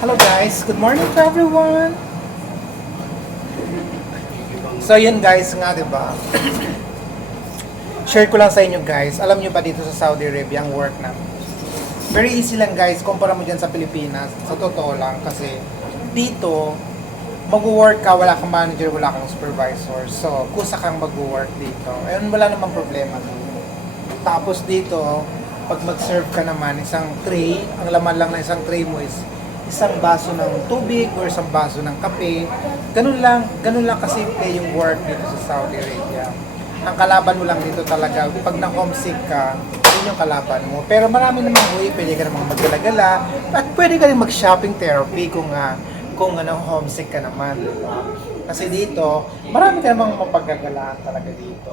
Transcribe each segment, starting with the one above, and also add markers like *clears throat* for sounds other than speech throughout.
Hello guys, good morning to everyone. So yun guys nga 'di ba? *coughs* Share ko lang sa inyo guys. Alam niyo ba dito sa Saudi Arabia ang work na Very easy lang guys, kumpara mo dyan sa Pilipinas. Sa totoo lang kasi dito mag-work ka, wala kang manager, wala kang supervisor. So, kusa kang mag-work dito. Ayun, wala namang problema. Tapos dito, pag mag-serve ka naman, isang tray, ang laman lang ng isang tray mo is isang baso ng tubig or isang baso ng kape. Ganun lang, ganun lang kasimple yung work dito sa Saudi Arabia. Ang kalaban mo lang dito talaga, pag na-homesick ka, yun yung kalaban mo. Pero marami namang way, pwede ka namang maggalagala, at pwede ka rin mag-shopping therapy kung nga kung ano homesick ka naman, di? Kasi dito, marami ka namang mapagagalaan talaga dito.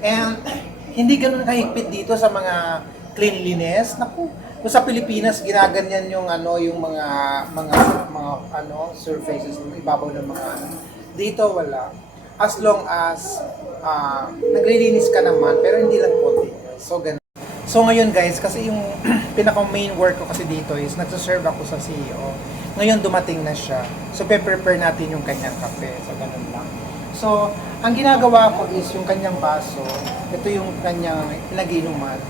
And *clears throat* hindi ganun kahigpit dito sa mga cleanliness. Naku, kung sa Pilipinas ginaganyan yung ano, yung mga mga mga ano, surfaces ng ibabaw ng mga ano. Dito wala. As long as ah, naglilinis ka naman, pero hindi lang continuous. So ganun. So ngayon guys, kasi yung *clears throat* pinaka main work ko kasi dito is nagsaserve ako sa CEO. Ngayon dumating na siya. So pe-prepare natin yung kanyang kape. So ganun lang. So, ang ginagawa ko is yung kanyang baso, ito yung kanyang pinag-inuman.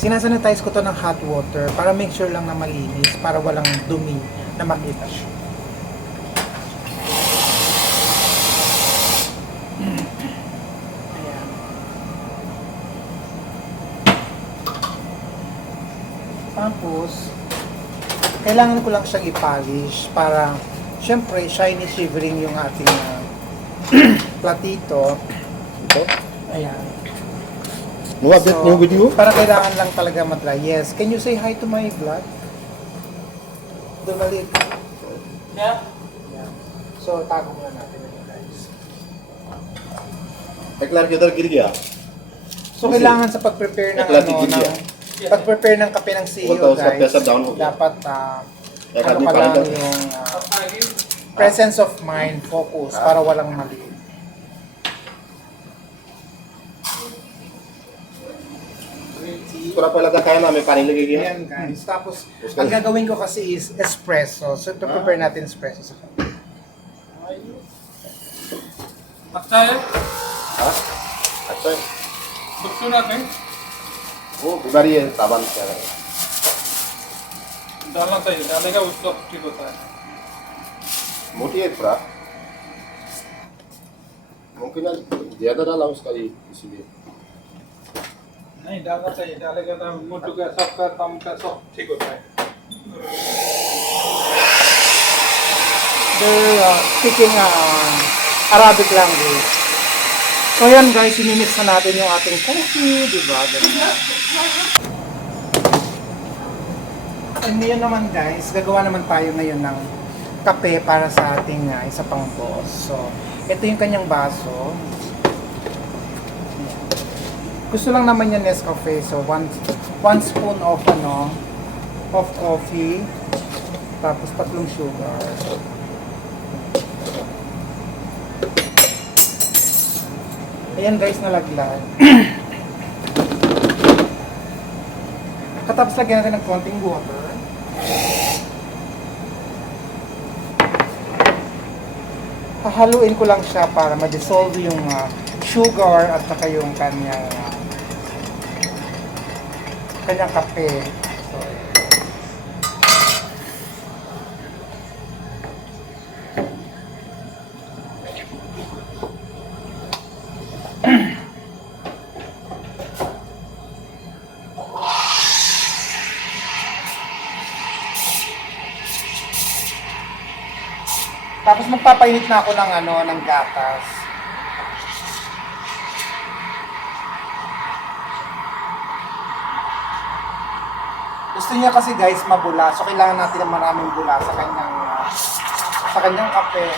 Sinasanitize ko to ng hot water para make sure lang na malinis, para walang dumi na makita siya. Tapos, kailangan ko lang siyang i-polish para syempre shiny shivering yung ating ah, *clears throat* platito. Ito? Ayan. No update so, new with? Para kailangan lang talaga matry. Yes. Can you say hi to my vlog? The Dumalik. Yeah? Yeah. So, tago na natin na guys. Eklar kita gilya. So, kailangan sa pag-prepare ng ano, ng, pag-prepare ng kape ng CEO, guys, dapat uh, ano ka lang yung uh, presence of mind, focus, para walang mali. पूरा पहला का खाया ना हमें पानी लगेगी Ayan guys. Tapos, Uska- ang gagawin ko kasi is espresso. So, prepare natin espresso sa kape. अच्छा है हाँ? अच्छा है खूबसूरत है वो बीमारी है सामान क्या करें डालना चाहिए डालेगा उसका ठीक होता है मोटी है थोड़ा मुमकिन है ज्यादा डाला उसका ये इसीलिए नहीं डालना चाहिए डालेगा तो मोटू का सबका कम का सब ठीक होता है They're uh, speaking uh, Arabic language. So yan guys, sinimix na natin yung ating coffee, di ba? Ganun. And ngayon naman guys, gagawa naman tayo ngayon ng kape para sa ating uh, isa pang boss. So, ito yung kanyang baso. Gusto lang naman yan Nescafe. So, one, one spoon of ano, of coffee. Tapos tatlong sugar. Ayan guys, nalaglag. *clears throat* Katapos lagyan natin ng konting water. Hahaluin ko lang siya para ma-dissolve yung ah, sugar at saka yung kanyang ah, kanyang kape. Tapos magpapainit na ako ng ano, ng gatas. Gusto niya kasi guys mabula. So kailangan natin ng maraming bula sa kanyang ah, sa kanyang kape.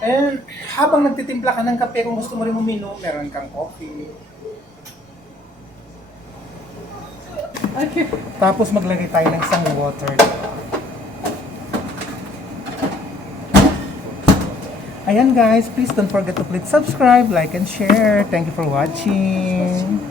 And habang nagtitimpla ka ng kape, kung gusto mo rin uminom, meron kang coffee. Okay. Tapos maglagay tayo ng isang water. Ayan guys, please don't forget to click subscribe, like, and share. Thank you for watching.